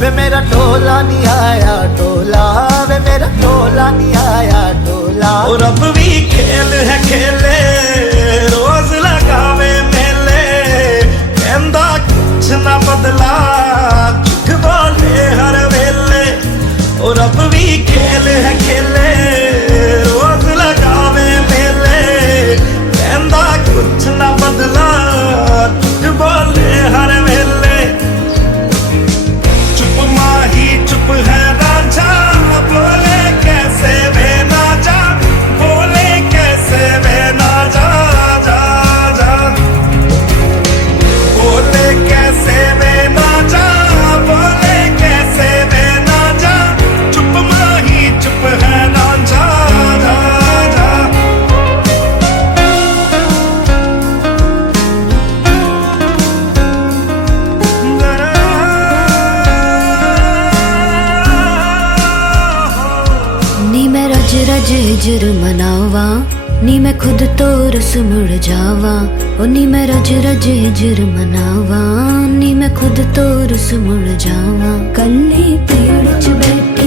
वे मेरा ढोला नहीं आया ढोला, वे मेरा ढोला नहीं आया ढोला। और अब भी खेल है खेले रोज लगावे मेले, कहंदा कुछ ना बदला झूठ बोले हर वेले। और अब भी खेल है खेले रोज लगावे मेले, कहंदा कुछ ना बदला झूठ बोले हर वेले। चुप माही चुप है राजा, बोले कैसे वे ना जा, बोले कैसे वे ना जा जा जा, बोले कैसे वे ना जा, बोले कैसे वे ना जा। चुप माही चुप है राजा जा जा। नी मैं रज रज हिजर मनावा, नी मैं खुद तो रस मुड़ जावा। ओ नी मैं रज रज हिजर मनावा, नी मैं खुद तो रस मुड़ जावा। कल्ली पेड़ च बैठ